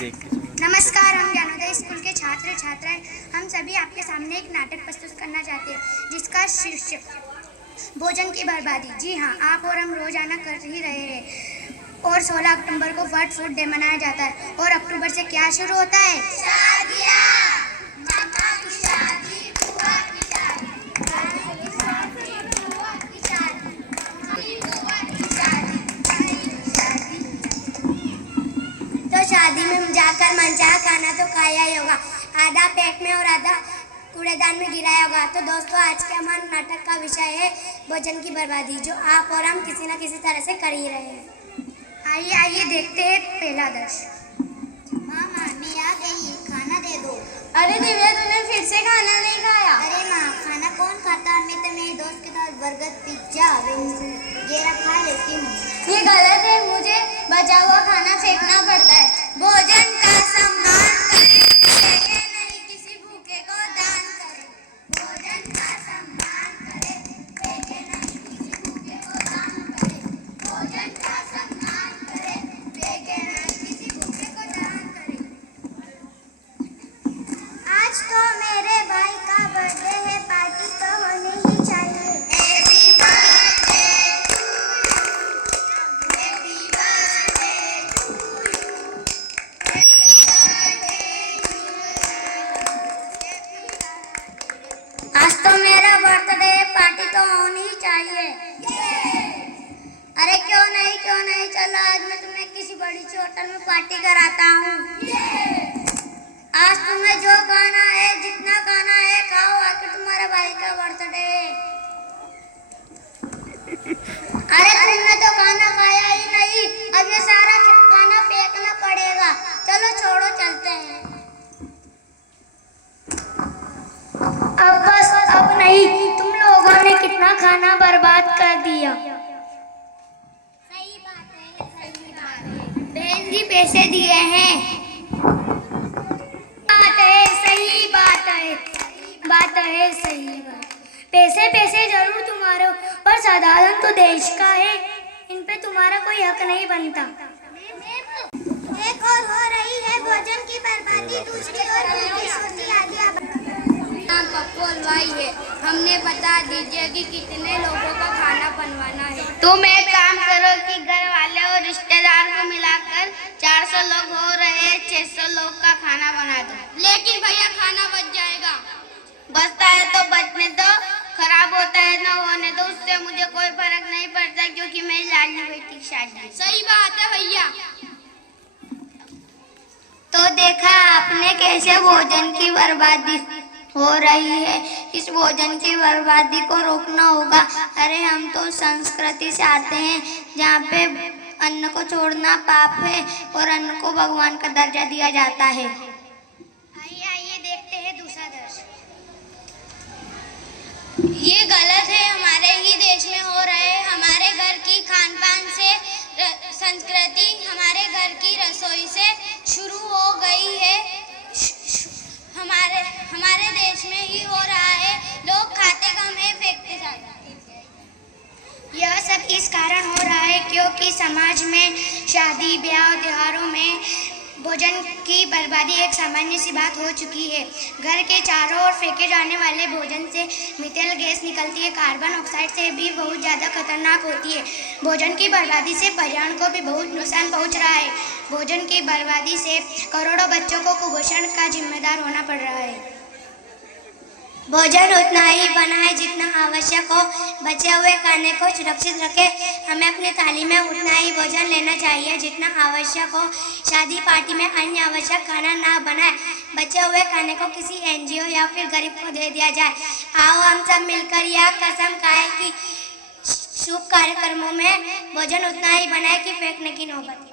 नमस्कार, हम ज्ञानोदय स्कूल के छात्र छात्राएं हम सभी आपके सामने एक नाटक प्रस्तुत करना चाहते हैं जिसका शीर्षक भोजन की बर्बादी। जी हाँ, आप और हम रोजाना कर ही रहे हैं। और 16 अक्टूबर को वर्ल्ड फूड डे मनाया जाता है। और अक्टूबर से क्या शुरू होता है? शादियाँ। मामा की शादी, बुआ की शादी, भाई की शादी, बुआ की शादी, बुआ की शादी, भाई की शादी। तो शादी में जाकर मनचाहा खाना तो खाया ही होगा, आधा पेट में और आधा कूड़ेदान में गिराया होगा। तो दोस्तों, आज के हमारे नाटक का विषय है भोजन की बर्बादी, जो आप और हम किसी न किसी तरह से कर ही रहे हैं। आइए आइए देखते हैं पहला दृश्य। माँ, मामी आ गई, खाना दे दो। अरे दिव्या, तूने फिर से खाना नहीं खाया? अरे माँ, खाना कौन खाता? मैं तो मेरे दोस्त के साथ बर्गर, पिज्जा, वगैरह खा लेती हूँ। ये गलत है, मुझे बचा हुआ खाना फेंकना पड़ता है। भोजन का सम्मान करें, फेंके नहीं, किसी भूखे को दान करें। भोजन का सम्मान करें, फेंके नहीं, किसी भूखे को दान करें। भोजन का सम्मान करें, फेंके नहीं, किसी भूखे को दान करें। आज तो मेरे भाई का बर्थडे है, पार्टी तो होनी ही चाहिए। Happy birthday to you, happy birthday to you, happy birthday to. आज तो मेरा बर्थडे है, पार्टी तो होनी ही चाहिए। अरे क्यों नहीं, चलो आज मैं तुम्हें किसी बड़ी सी होटल में पार्टी कराता हूँ। आज तुम्हें जो खाना है, जितना खाना है खाओ, आखिर तुम्हारे भाई का बर्थडे है। अरे तुमने तो खाना खाया ही नहीं, अब ये सारा खाना फेंकना पड़ेगा। चलो छोड़ो, चलते हैं। अब बस, अब नहीं। तुम लोगों ने कितना खाना बर्बाद कर दिया। सही बात है, सही बात है। बहन जी पैसे दिए हैं। बात है, सही बात। पैसे जरूर तुम्हारे हो, पर साधारण तो देश का है, इन पे तुम्हारा कोई हक नहीं बनता। एक और हो रही है भोजन की बर्बादी, दूसरी ओर भूखी सोती आदि। पप्पू हलवाई है, हमने बता दीजिए कि कितने लोगों का खाना बनवाना है। तुम एक काम करो कि घर वाले और रिश्तेदार को मिलाकर 400 लोग हो रहे, 600 लोग का खाना बना दो। लेकिन भैया, खाना बच जाएगा। बचता है तो बचने दो, खराब होता है ना होने दो, उससे मुझे कोई फर्क नहीं पड़ता, क्योंकि मेरी लाडली बेटी की शादी है। सही बात है भैया। तो देखा आपने कैसे भोजन की बर्बादी हो रही है। इस भोजन की बर्बादी को रोकना होगा। अरे हम तो संस्कृति से आते हैं जहाँ पे अन्न को छोड़ना पाप है और अन्न को भगवान का दर्जा दिया जाता है। आइए देखते हैं दूसरा दृश्य। ये गलत है, हमारे ही देश में हो रहे हैं। हमारे घर की खान पान से संस्कृति हमारे घर की रसोई से शुरू हो गई है। हमारे देश में ही हो रहा है। लोग खाते कम है, फेंकते ज्यादा। यह सब इस कारण हो रहा है क्योंकि समाज में शादी ब्याह त्योहारों में भोजन की बर्बादी एक सामान्य सी बात हो चुकी है। घर के चारों ओर फेंके जाने वाले भोजन से मिथेन गैस निकलती है, कार्बन ऑक्साइड से भी बहुत ज़्यादा खतरनाक होती है। भोजन की बर्बादी से पर्यावरण को भी बहुत नुकसान पहुंच रहा है। भोजन की बर्बादी से करोड़ों बच्चों को कुपोषण का जिम्मेदार होना पड़ रहा है। भोजन उतना ही बनाए जितना आवश्यक हो, बचे हुए खाने को सुरक्षित रखें। हमें अपनी थाली में उतना ही भोजन लेना चाहिए जितना आवश्यक हो। शादी पार्टी में अन्य आवश्यक खाना ना बनाए। बचे हुए खाने को किसी एनजीओ या फिर गरीब को दे दिया जाए। आओ हम सब मिलकर यह कसम खाएं कि शुभ कार्यक्रमों में भोजन उतना ही बनाए कि फेंकने की नौबत।